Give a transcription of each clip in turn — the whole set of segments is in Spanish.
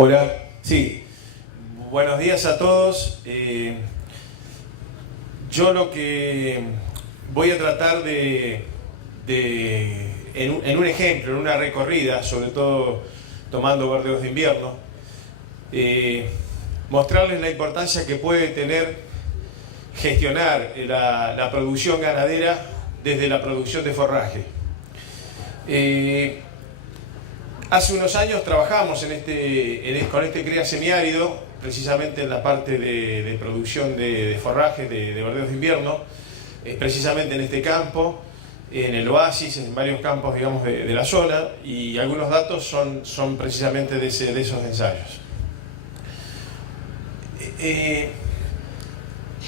Hola, sí, buenos días a todos. Yo lo que voy a tratar en un ejemplo, en una recorrida, sobre todo tomando verdeos de invierno, mostrarles la importancia que puede tener gestionar la producción ganadera desde la producción de forraje. Hace unos años trabajamos con este CREA semiárido, precisamente en la parte de producción de forraje, de verdeos de invierno, precisamente en este campo, en el oasis, en varios campos, digamos, de la zona, y algunos datos son precisamente de esos ensayos.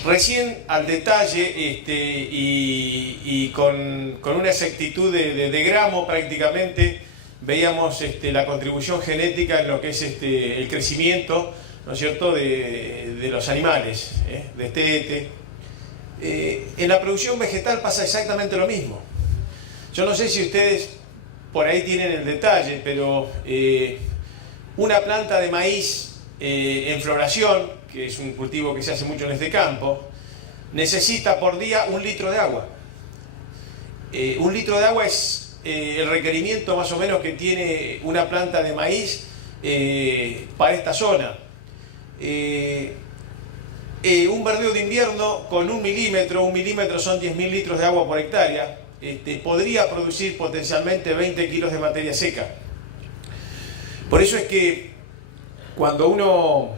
Recién al detalle y con una exactitud de gramo prácticamente veíamos la contribución genética en lo que es el crecimiento, ¿no es cierto?, de los animales, destete. En la producción vegetal pasa exactamente lo mismo. Yo no sé si ustedes por ahí tienen el detalle, pero una planta de maíz en floración, que es un cultivo que se hace mucho en este campo, necesita por día 1 litro de agua. 1 litro de agua es el requerimiento más o menos que tiene una planta de maíz para esta zona. Un verdeo de invierno con 1 milímetro son 10.000 litros de agua por hectárea, podría producir potencialmente 20 kilos de materia seca. Por eso es que cuando uno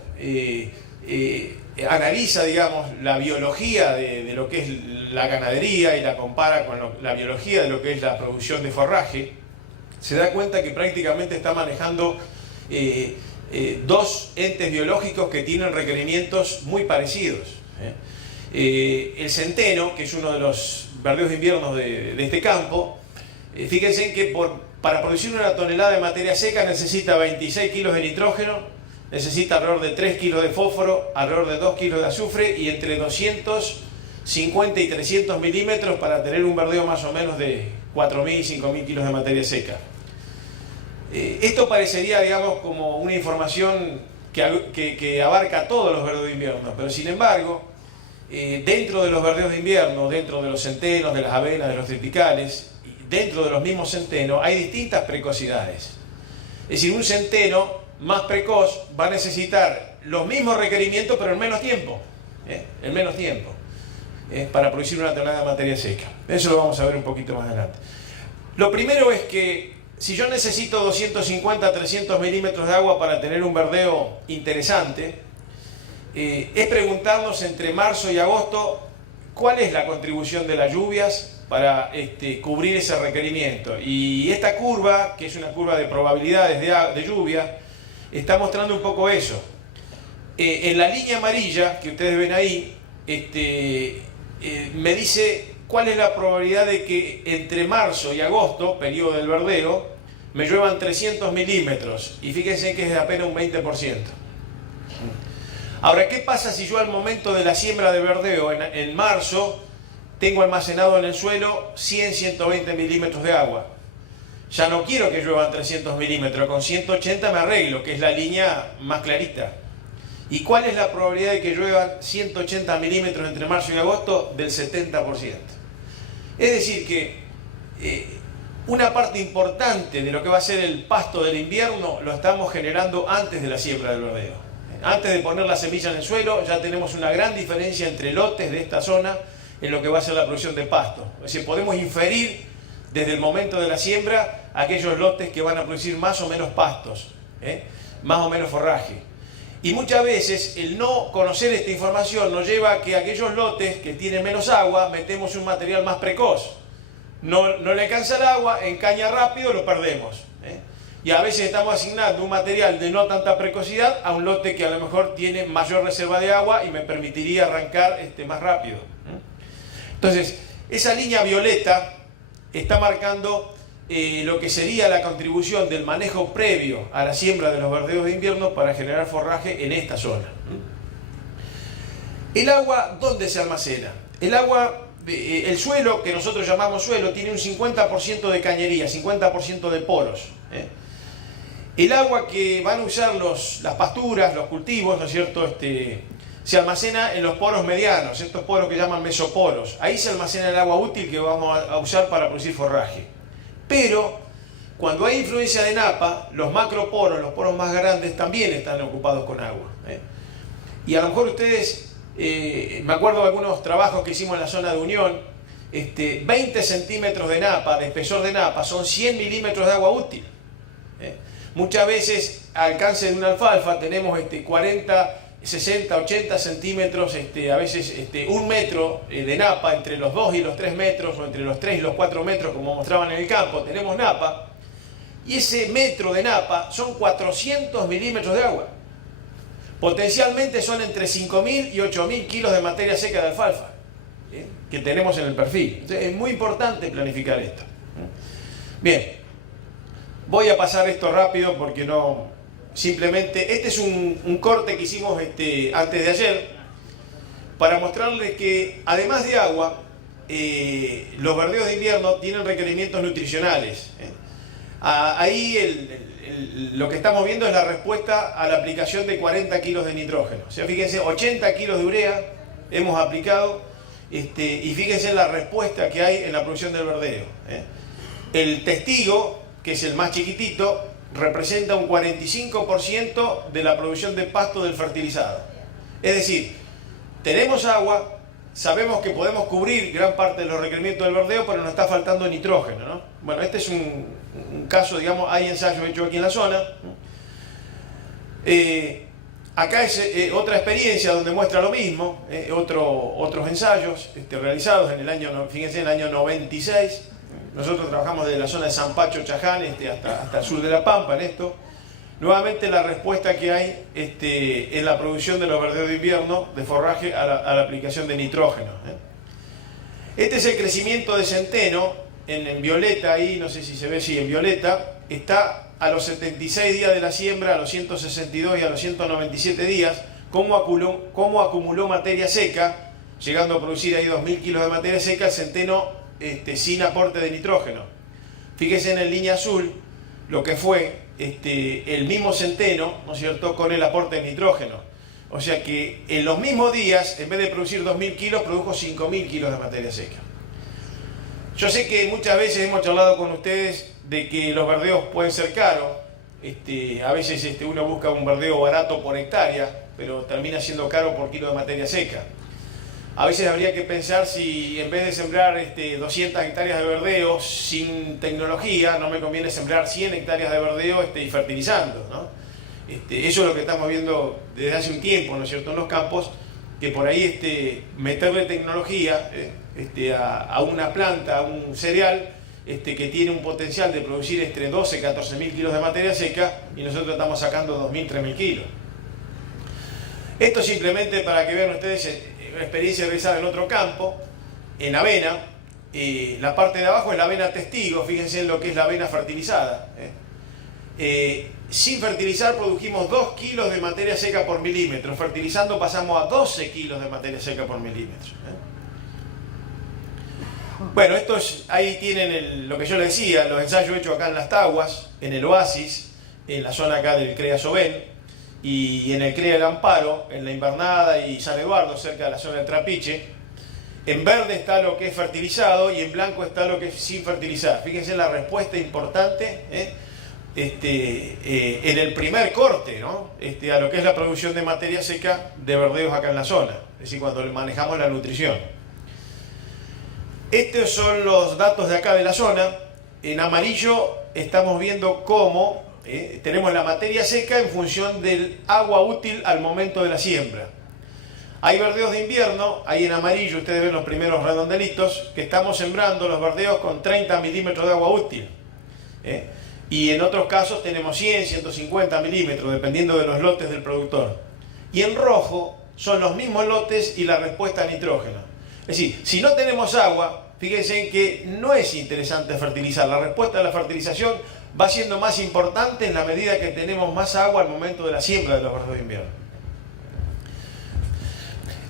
analiza, digamos, la biología de lo que es la ganadería y la compara con la biología de lo que es la producción de forraje, se da cuenta que prácticamente está manejando dos entes biológicos que tienen requerimientos muy parecidos. El centeno, que es uno de los verdeos de invierno de este campo, fíjense en que para producir 1 tonelada de materia seca necesita 26 kilos de nitrógeno, necesita alrededor de 3 kilos de fósforo, alrededor de 2 kilos de azufre y entre 250 y 300 milímetros para tener un verdeo más o menos de 4.000, 5.000 kilos de materia seca. Esto parecería, digamos, como una información que abarca todos los verdeos de invierno, pero sin embargo, dentro de los verdeos de invierno, dentro de los centenos, de las avenas, de los triticales, dentro de los mismos centenos, hay distintas precocidades. Es decir, un centeno más precoz va a necesitar los mismos requerimientos pero en menos tiempo, para producir 1 tonelada de materia seca. Eso lo vamos a ver un poquito más adelante. Lo primero es que si yo necesito 250 a 300 milímetros de agua para tener un verdeo interesante, es preguntarnos entre marzo y agosto cuál es la contribución de las lluvias para cubrir ese requerimiento. Y esta curva, que es una curva de probabilidades de lluvia, está mostrando un poco eso. En la línea amarilla que ustedes ven ahí, me dice cuál es la probabilidad de que entre marzo y agosto, periodo del verdeo, me lluevan 300 milímetros. Y fíjense que es apenas un 20%. Ahora, ¿qué pasa si yo al momento de la siembra de verdeo, en marzo, tengo almacenado en el suelo 100, 120 milímetros de agua? Ya no quiero que lluevan 300 milímetros, con 180 me arreglo, que es la línea más clarita. ¿Y cuál es la probabilidad de que lluevan 180 milímetros entre marzo y agosto? Del 70%. Es decir que una parte importante de lo que va a ser el pasto del invierno lo estamos generando antes de la siembra del verdeo. Antes de poner la semilla en el suelo ya tenemos una gran diferencia entre lotes de esta zona en lo que va a ser la producción de pasto. Es decir, podemos inferir desde el momento de la siembra aquellos lotes que van a producir más o menos pastos, más o menos forraje. Y muchas veces el no conocer esta información nos lleva a que aquellos lotes que tienen menos agua metemos un material más precoz. No le alcanza el agua, encaña rápido, lo perdemos. Y a veces estamos asignando un material de no tanta precocidad a un lote que a lo mejor tiene mayor reserva de agua y me permitiría arrancar más rápido. Entonces, esa línea violeta está marcando lo que sería la contribución del manejo previo a la siembra de los verdeos de invierno para generar forraje en esta zona. El agua, ¿dónde se almacena? El agua, el suelo, que nosotros llamamos suelo, tiene un 50% de cañería, 50% de poros. El agua que van a usar las pasturas, los cultivos, ¿no es cierto?, se almacena en los poros medianos, estos poros que llaman mesoporos. Ahí se almacena el agua útil que vamos a usar para producir forraje. Pero cuando hay influencia de napa, los macroporos, los poros más grandes, también están ocupados con agua. Y a lo mejor ustedes, me acuerdo de algunos trabajos que hicimos en la zona de Unión, 20 centímetros de napa, de espesor de napa, son 100 milímetros de agua útil. Muchas veces, al alcance de una alfalfa, tenemos 40, 60, 80 centímetros, a veces 1 metro de napa, entre los 2 y los 3 metros, o entre los 3 y los 4 metros, como mostraban en el campo, tenemos napa, y ese metro de napa son 400 milímetros de agua. Potencialmente son entre 5.000 y 8.000 kilos de materia seca de alfalfa, que tenemos en el perfil. Entonces, es muy importante planificar esto. Bien, voy a pasar esto rápido porque no... Simplemente, este es un corte que hicimos antes de ayer para mostrarles que además de agua, los verdeos de invierno tienen requerimientos nutricionales. Ahí lo que estamos viendo es la respuesta a la aplicación de 40 kilos de nitrógeno. O sea, fíjense, 80 kilos de urea hemos aplicado y fíjense la respuesta que hay en la producción del verdeo. El testigo, que es el más chiquitito, representa un 45% de la producción de pasto del fertilizado. Es decir, tenemos agua, sabemos que podemos cubrir gran parte de los requerimientos del verdeo, pero nos está faltando nitrógeno, ¿no? Bueno, este es un caso, digamos, hay ensayos hechos aquí en la zona. Acá es otra experiencia donde muestra lo mismo, otros ensayos realizados en el año, fíjense, en el año 96. Nosotros trabajamos desde la zona de San Pacho, Chaján, hasta el sur de La Pampa en esto. Nuevamente la respuesta que hay en la producción de los verdeos de invierno de forraje a la aplicación de nitrógeno. Este es el crecimiento de centeno en violeta, ahí no sé si se ve, sí, en violeta, está a los 76 días de la siembra, a los 162 y a los 197 días, cómo acumuló materia seca, llegando a producir ahí 2.000 kilos de materia seca, el centeno sin aporte de nitrógeno. Fíjense en la línea azul lo que fue el mismo centeno, ¿no es cierto?, con el aporte de nitrógeno. O sea que en los mismos días, en vez de producir 2.000 kilos, produjo 5.000 kilos de materia seca. Yo sé que muchas veces hemos charlado con ustedes de que los verdeos pueden ser caros. A veces uno busca un verdeo barato por hectárea, pero termina siendo caro por kilo de materia seca. A veces habría que pensar si en vez de sembrar 200 hectáreas de verdeo sin tecnología, no me conviene sembrar 100 hectáreas de verdeo y fertilizando, ¿no? Eso es lo que estamos viendo desde hace un tiempo, ¿no es cierto?, en los campos, que por ahí meterle tecnología a una planta, a un cereal, que tiene un potencial de producir entre 12 y 14.000 kilos de materia seca, y nosotros estamos sacando 2.000, 3.000 kilos. Esto simplemente para que vean ustedes una experiencia realizada en otro campo, en avena. La parte de abajo es la avena testigo, fíjense en lo que es la avena fertilizada. Sin fertilizar produjimos 2 kilos de materia seca por milímetro, fertilizando pasamos a 12 kilos de materia seca por milímetro. Bueno, ahí tienen lo que yo les decía, los ensayos hechos acá en Las Taguas, en el Oasis, en la zona acá del CREA Sovén, y en el CREA El Amparo, en la Invernada y San Eduardo, cerca de la zona del Trapiche. En verde está lo que es fertilizado y en blanco está lo que es sin fertilizar. Fíjense la respuesta importante en el primer corte, ¿no? A lo que es la producción de materia seca de verdeos acá en la zona, es decir, cuando manejamos la nutrición. Estos son los datos de acá de la zona. En amarillo estamos viendo cómo tenemos la materia seca en función del agua útil al momento de la siembra. Hay verdeos de invierno, ahí en amarillo ustedes ven los primeros redondelitos, que estamos sembrando los verdeos con 30 milímetros de agua útil. Y en otros casos tenemos 100, 150 milímetros, dependiendo de los lotes del productor. Y en rojo son los mismos lotes y la respuesta a nitrógeno. Es decir, si no tenemos agua, fíjense que no es interesante fertilizar. La respuesta a la fertilización va siendo más importante en la medida que tenemos más agua al momento de la siembra de los verdeos de invierno.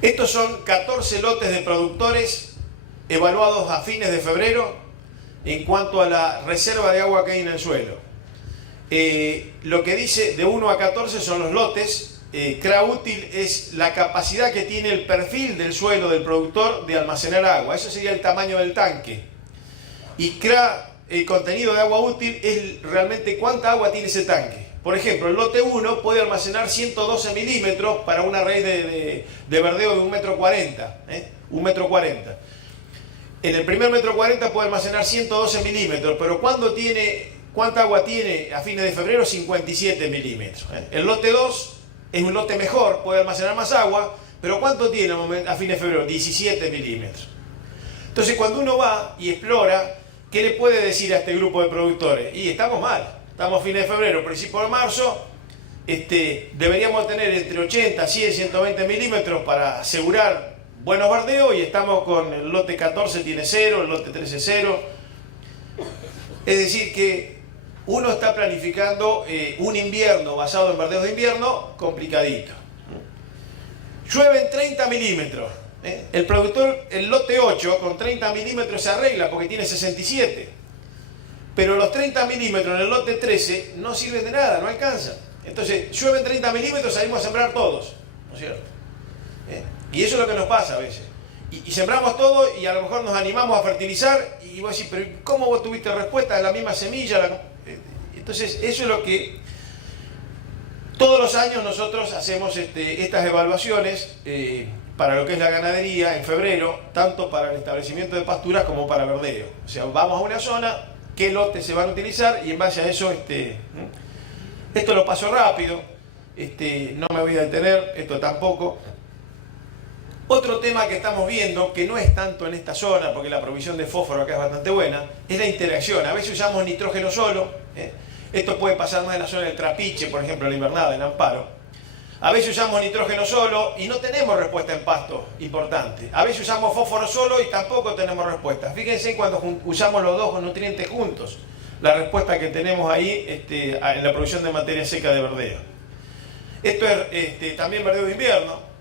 Estos son 14 lotes de productores evaluados a fines de febrero en cuanto a la reserva de agua que hay en el suelo. Lo que dice de 1 a 14 son los lotes. CRA útil es la capacidad que tiene el perfil del suelo del productor de almacenar agua. Eso sería el tamaño del tanque. Y CRA, el contenido de agua útil, es realmente cuánta agua tiene ese tanque. Por ejemplo, el lote 1 puede almacenar 112 milímetros para una raíz de verdeo de 1,40 m. 1,40 m. En el primer 1,40 m puede almacenar 112 milímetros, pero ¿cuánta agua tiene a fines de febrero? 57 milímetros. El lote 2 es un lote mejor, puede almacenar más agua, pero ¿cuánto tiene a fines de febrero? 17 milímetros. Entonces, cuando uno va y explora, ¿qué le puede decir a este grupo de productores? Y estamos mal, estamos a fines de febrero, principio de marzo, deberíamos tener entre 80, 100, 120 milímetros para asegurar buenos verdeos, y estamos con el lote 14 tiene 0, el lote 13 0. Es decir que uno está planificando un invierno basado en verdeos de invierno complicadito. Llueven 30 milímetros. El productor, el lote 8, con 30 milímetros se arregla porque tiene 67. Pero los 30 milímetros en el lote 13 no sirven de nada, no alcanzan. Entonces, llueven 30 milímetros, salimos a sembrar todos. ¿No es cierto? Y eso es lo que nos pasa a veces. Y sembramos todo y a lo mejor nos animamos a fertilizar y vos decís, pero ¿cómo vos tuviste respuesta? ¿Es la misma semilla? Entonces, eso es lo que todos los años nosotros hacemos estas evaluaciones para lo que es la ganadería en febrero, tanto para el establecimiento de pasturas como para verdeo. O sea, vamos a una zona, qué lotes se van a utilizar, y en base a eso, esto lo paso rápido, no me voy a detener, esto tampoco. Otro tema que estamos viendo, que no es tanto en esta zona, porque la provisión de fósforo acá es bastante buena, es la interacción. A veces usamos nitrógeno solo. Esto puede pasar más en la zona del Trapiche, por ejemplo, en la invernada, en Amparo. A veces usamos nitrógeno solo y no tenemos respuesta en pasto importante. A veces usamos fósforo solo y tampoco tenemos respuesta. Fíjense cuando usamos los dos nutrientes juntos, la respuesta que tenemos ahí en la producción de materia seca de verdeo. Esto es también verdeo de invierno.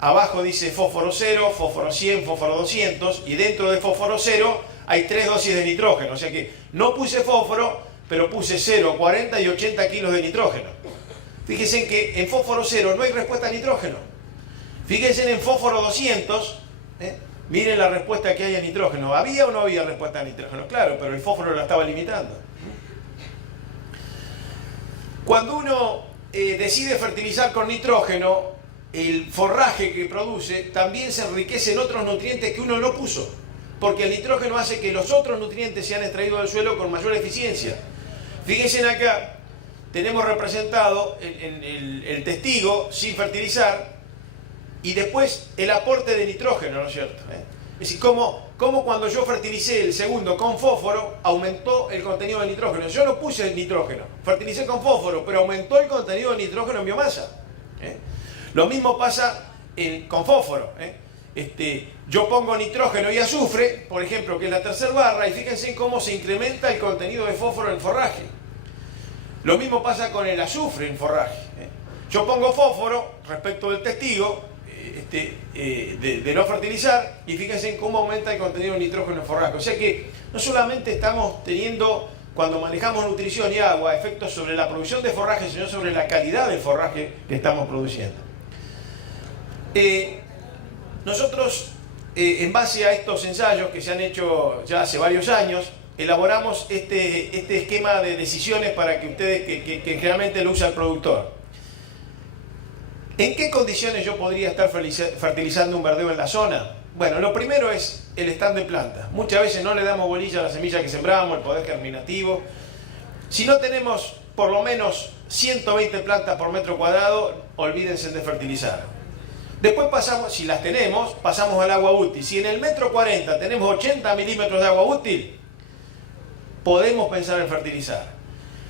Abajo dice fósforo 0, fósforo 100, fósforo 200, y dentro de fósforo 0 hay 3 dosis de nitrógeno. O sea que no puse fósforo, pero puse 0, 40 y 80 kilos de nitrógeno. Fíjense que en fósforo 0 no hay respuesta a nitrógeno. Fíjense en fósforo 200, miren la respuesta que hay a nitrógeno. ¿Había o no había respuesta a nitrógeno? Claro, pero el fósforo la estaba limitando. Cuando uno decide fertilizar con nitrógeno, el forraje que produce también se enriquece en otros nutrientes que uno no puso, porque el nitrógeno hace que los otros nutrientes sean extraídos del suelo con mayor eficiencia. Fíjense acá, tenemos representado el testigo sin fertilizar y después el aporte de nitrógeno, ¿no es cierto? Es decir, cómo cuando yo fertilicé el segundo con fósforo aumentó el contenido de nitrógeno. Yo no puse el nitrógeno, fertilicé con fósforo, pero aumentó el contenido de nitrógeno en biomasa. Lo mismo pasa con fósforo. Yo pongo nitrógeno y azufre, por ejemplo, que es la tercera barra, y fíjense cómo se incrementa el contenido de fósforo en forraje. Lo mismo pasa con el azufre en forraje. Yo pongo fósforo respecto del testigo de no fertilizar, y fíjense cómo aumenta el contenido de nitrógeno en forraje. O sea que no solamente estamos teniendo, cuando manejamos nutrición y agua, efectos sobre la producción de forraje, sino sobre la calidad del forraje que estamos produciendo. Nosotros, en base a estos ensayos que se han hecho ya hace varios años, elaboramos este esquema de decisiones para que ustedes, que generalmente lo usa el productor. ¿En qué condiciones yo podría estar fertilizando un verdeo en la zona? Bueno, lo primero es el stand de plantas. Muchas veces no le damos bolilla a la semilla que sembramos, el poder germinativo. Si no tenemos por lo menos 120 plantas por metro cuadrado, olvídense de fertilizar. Después pasamos, si las tenemos, pasamos al agua útil. Si en el metro 40 tenemos 80 milímetros de agua útil, podemos pensar en fertilizar.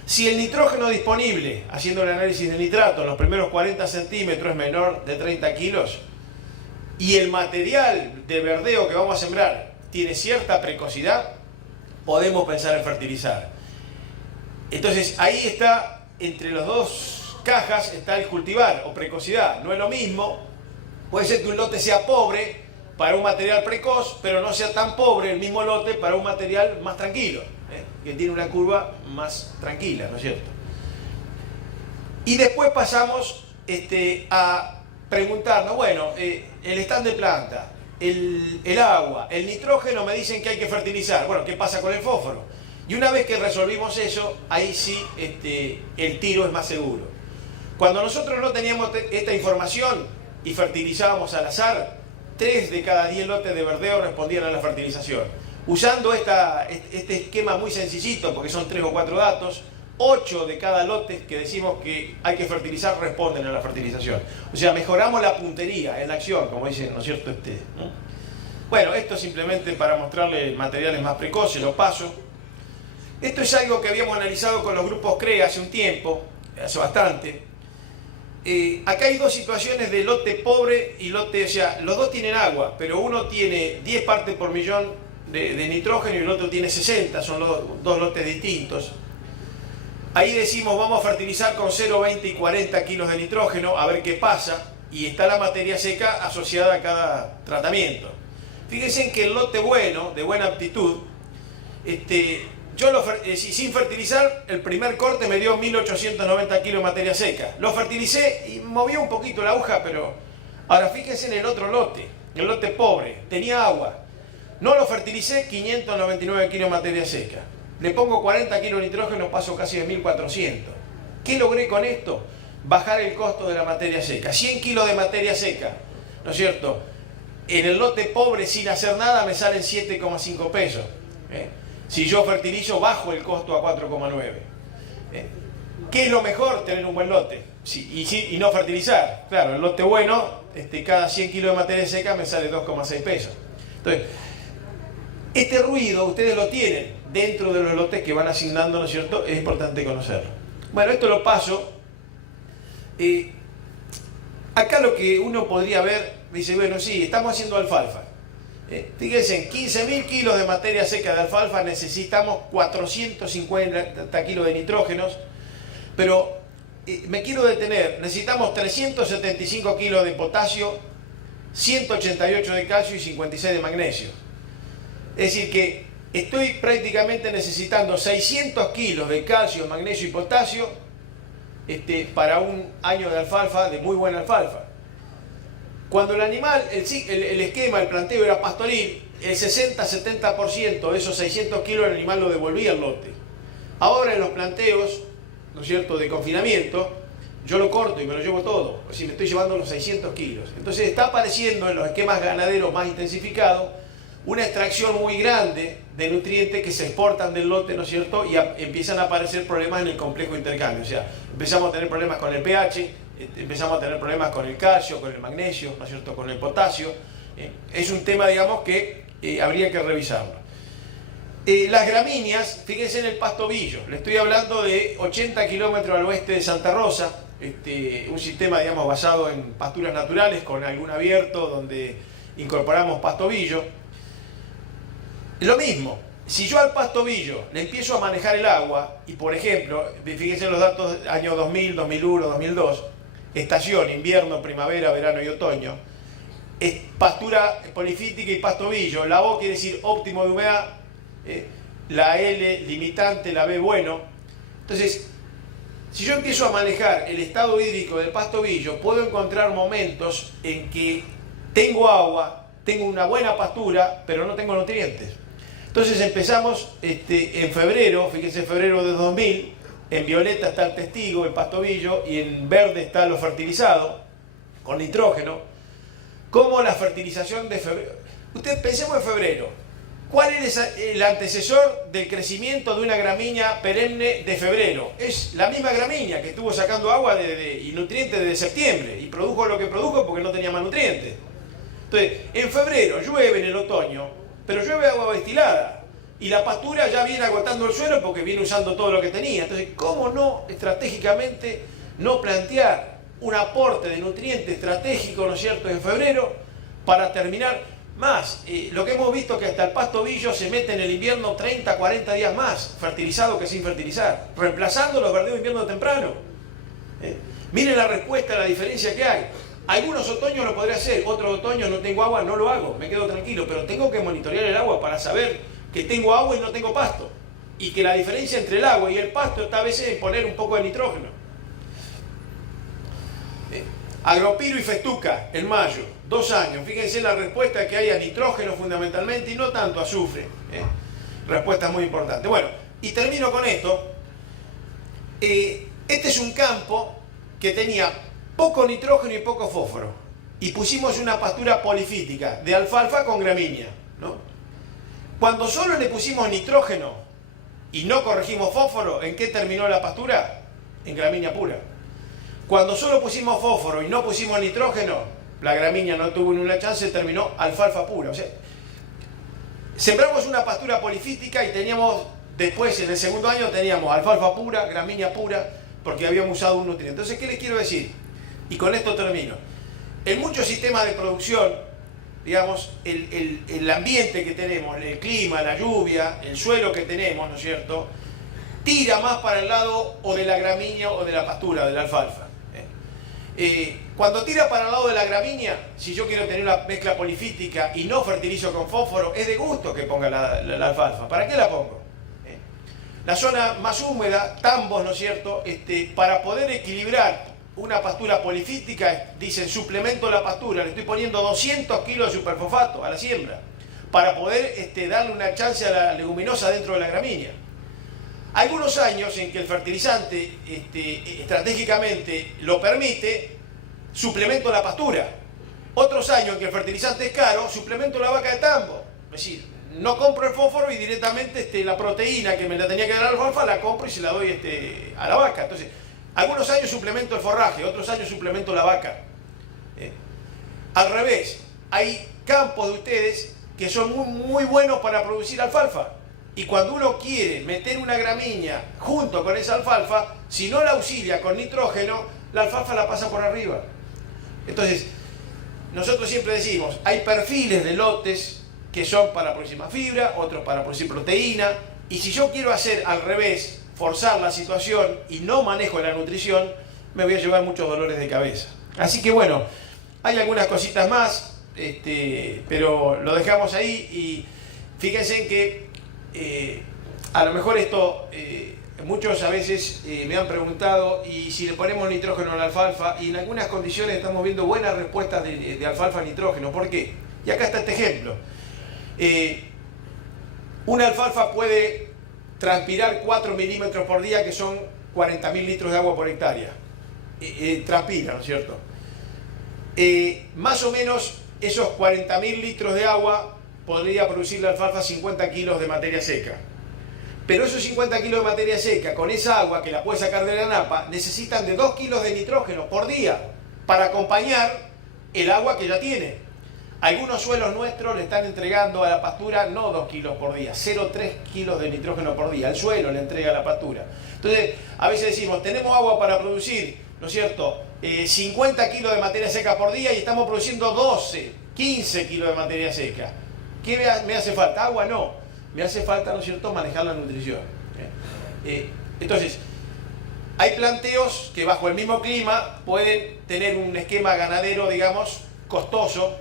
Si el nitrógeno disponible, haciendo el análisis de nitrato, en los primeros 40 centímetros es menor de 30 kilos, y el material de verdeo que vamos a sembrar tiene cierta precocidad, podemos pensar en fertilizar. Entonces ahí está, entre las dos cajas, está el cultivar o precocidad. No es lo mismo. Puede ser que un lote sea pobre para un material precoz, pero no sea tan pobre el mismo lote para un material más tranquilo, que tiene una curva más tranquila, ¿no es cierto? Y después pasamos a preguntarnos, bueno, el stand de planta, el agua, el nitrógeno, me dicen que hay que fertilizar. Bueno, ¿qué pasa con el fósforo? Y una vez que resolvimos eso, ahí sí el tiro es más seguro. Cuando nosotros no teníamos esta información y fertilizábamos al azar, 3 de cada 10 lotes de verdeo respondían a la fertilización. Usando este esquema muy sencillito, porque son 3 o 4 datos, 8 de cada lote que decimos que hay que fertilizar responden a la fertilización. O sea, mejoramos la puntería en la acción, como dicen, ¿no es cierto? ¿No? Bueno, esto simplemente para mostrarles materiales más precoces, lo paso. Esto es algo que habíamos analizado con los grupos CREA hace un tiempo, hace bastante. Acá hay dos situaciones de lote pobre y lote, o sea, los dos tienen agua, pero uno tiene 10 partes por millón de nitrógeno y el otro tiene 60, son dos lotes distintos. Ahí decimos vamos a fertilizar con 0, 20 y 40 kilos de nitrógeno a ver qué pasa, y está la materia seca asociada a cada tratamiento. Fíjense que el lote bueno, de buena aptitud, sin fertilizar, el primer corte me dio 1890 kilos de materia seca. Lo fertilicé y movió un poquito la aguja, pero ahora fíjense en el otro lote, el lote pobre, tenía agua. No lo fertilicé, 599 kilos de materia seca. Le pongo 40 kilos de nitrógeno, paso casi de 1400. ¿Qué logré con esto? Bajar el costo de la materia seca. 100 kilos de materia seca, ¿no es cierto? En el lote pobre, sin hacer nada, me salen 7,5 pesos. Si yo fertilizo, bajo el costo a 4,9. ¿Qué es lo mejor? Tener un buen lote. Y no fertilizar. Claro, el lote bueno, cada 100 kilos de materia seca me sale 2,6 pesos. Entonces, este ruido ustedes lo tienen dentro de los lotes que van asignando, ¿no es cierto? Es importante conocerlo. Bueno, esto lo paso. Acá lo que uno podría ver, dice, bueno, sí, estamos haciendo alfalfa. Fíjense, en 15.000 kilos de materia seca de alfalfa necesitamos 450 kilos de nitrógenos, pero me quiero detener, necesitamos 375 kilos de potasio, 188 de calcio y 56 de magnesio. Es decir que estoy prácticamente necesitando 600 kilos de calcio, magnesio y potasio para un año de alfalfa, de muy buena alfalfa. Cuando el animal, el esquema, el planteo era pastoril, el 60-70% de esos 600 kilos el animal lo devolvía al lote. Ahora en los planteos, ¿no es cierto?, de confinamiento, yo lo corto y me lo llevo todo. Es decir, me estoy llevando los 600 kilos. Entonces está apareciendo en los esquemas ganaderos más intensificados una extracción muy grande de nutrientes que se exportan del lote, ¿no es cierto?, y empiezan a aparecer problemas en el complejo intercambio. O sea, empezamos a tener problemas con el pH, empezamos a tener problemas con el calcio, con el magnesio, ¿no es cierto?, con el potasio. Es un tema, digamos, que habría que revisarlo. Las gramíneas, fíjense en el pastobillo. Le estoy hablando de 80 kilómetros al oeste de Santa Rosa, un sistema, digamos, basado en pasturas naturales con algún abierto donde incorporamos pastobillo. Lo mismo, si yo al pastobillo le empiezo a manejar el agua, y por ejemplo, fíjense los datos año 2000, 2001, 2002, estación, invierno, primavera, verano y otoño, es pastura polifítica y pastobillo, la O quiere decir óptimo de humedad, la L limitante, la B bueno. Entonces, si yo empiezo a manejar el estado hídrico del pastobillo, puedo encontrar momentos en que tengo agua, tengo una buena pastura, pero no tengo nutrientes. Entonces empezamos en febrero, fíjense, febrero de 2000, en violeta está el testigo, el pastobillo, y en verde está lo fertilizado, con nitrógeno. Como la fertilización de febrero. Ustedes pensemos en febrero. ¿Cuál es el antecesor del crecimiento de una gramínea perenne de febrero? Es la misma gramínea que estuvo sacando agua y nutrientes desde septiembre, y produjo lo que produjo porque no tenía más nutrientes. Entonces, en febrero llueve en el otoño, pero llueve agua destilada y la pastura ya viene agotando el suelo porque viene usando todo lo que tenía. Entonces, ¿cómo no estratégicamente no plantear un aporte de nutrientes estratégico, ¿no es cierto?, en febrero para terminar más? Lo que hemos visto es que hasta el pastobillo se mete en el invierno 30, 40 días más, fertilizado que sin fertilizar, reemplazando los verdeos de invierno temprano. Miren la respuesta, la diferencia que hay. Algunos otoños lo podré hacer, otros otoños no tengo agua, no lo hago, me quedo tranquilo, pero tengo que monitorear el agua para saber que tengo agua y no tengo pasto, y que la diferencia entre el agua y el pasto está a veces en poner un poco de nitrógeno. Agropiro y Festuca, en mayo, 2 años. Fíjense la respuesta que hay a nitrógeno fundamentalmente y no tanto a azufre. Respuesta muy importante. Bueno, y termino con esto. Este es un campo que tenía poco nitrógeno y poco fósforo. Y pusimos una pastura polifítica de alfalfa con gramínea, ¿no? Cuando solo le pusimos nitrógeno y no corregimos fósforo, ¿en qué terminó la pastura? En gramínea pura. Cuando solo pusimos fósforo y no pusimos nitrógeno, la gramínea no tuvo ni una chance, terminó alfalfa pura. O sea, sembramos una pastura polifítica y teníamos, después en el segundo año teníamos alfalfa pura, gramínea pura, porque habíamos usado un nutriente. Entonces, ¿qué les quiero decir? Y con esto termino. En muchos sistemas de producción, digamos, el ambiente que tenemos, el clima, la lluvia, el suelo que tenemos, ¿no es cierto?, tira más para el lado o de la gramínea o de la pastura, de la alfalfa. Cuando tira para el lado de la gramínea, si yo quiero tener una mezcla polifítica y no fertilizo con fósforo, es de gusto que ponga la alfalfa. ¿Para qué la pongo? La zona más húmeda, tambos, ¿no es cierto?, para poder equilibrar una pastura polifítica, dicen suplemento la pastura, le estoy poniendo 200 kilos de superfosfato a la siembra, para poder darle una chance a la leguminosa dentro de la gramínea. Algunos años en que el fertilizante estratégicamente lo permite, suplemento la pastura. Otros años en que el fertilizante es caro, suplemento la vaca de tambo. Es decir, no compro el fósforo y directamente la proteína que me la tenía que dar a la alfalfa la compro y se la doy a la vaca. Entonces, algunos años suplemento el forraje, otros años suplemento la vaca. Al revés, hay campos de ustedes que son muy buenos para producir alfalfa. Y cuando uno quiere meter una gramínea junto con esa alfalfa, si no la auxilia con nitrógeno, la alfalfa la pasa por arriba. Entonces, nosotros siempre decimos, hay perfiles de lotes que son para producir más fibra, otros para producir proteína, y si yo quiero hacer al revés, forzar la situación y no manejo la nutrición, me voy a llevar muchos dolores de cabeza. Así que bueno, hay algunas cositas más, pero lo dejamos ahí y fíjense en que a lo mejor esto, muchos a veces me han preguntado, y si le ponemos nitrógeno a la alfalfa, y en algunas condiciones estamos viendo buenas respuestas de alfalfa a nitrógeno. ¿Por qué? Y acá está este ejemplo. Una alfalfa puede transpirar 4 milímetros por día, que son 40.000 litros de agua por hectárea. Transpira, ¿no es cierto? Más o menos esos 40.000 litros de agua podría producir la alfalfa 50 kilos de materia seca. Pero esos 50 kilos de materia seca, con esa agua que la puede sacar de la napa, necesitan de 2 kilos de nitrógeno por día para acompañar el agua que ya tiene. Algunos suelos nuestros le están entregando a la pastura no 2 kilos por día, 0,3 kilos de nitrógeno por día. El suelo le entrega a la pastura. Entonces, a veces decimos, tenemos agua para producir, ¿no es cierto?, 50 kilos de materia seca por día y estamos produciendo 12, 15 kilos de materia seca. ¿Qué me hace falta? Agua no. Me hace falta, ¿no es cierto?, manejar la nutrición. Entonces, hay planteos que bajo el mismo clima pueden tener un esquema ganadero, digamos, costoso,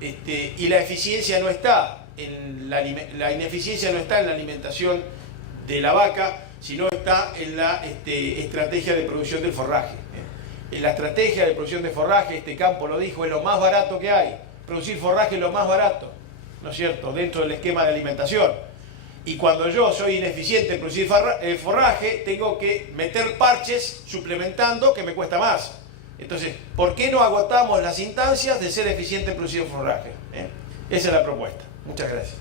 y la eficiencia no está en la ineficiencia no está en la alimentación de la vaca, sino está en la estrategia de producción del forraje. En la estrategia de producción de forraje, este campo lo dijo, es lo más barato que hay. Producir forraje es lo más barato, ¿no es cierto?, dentro del esquema de alimentación. Y cuando yo soy ineficiente en producir forraje, tengo que meter parches suplementando, que me cuesta más. Entonces, ¿por qué no agotamos las instancias de ser eficiente en producir forraje? Esa es la propuesta. Muchas gracias.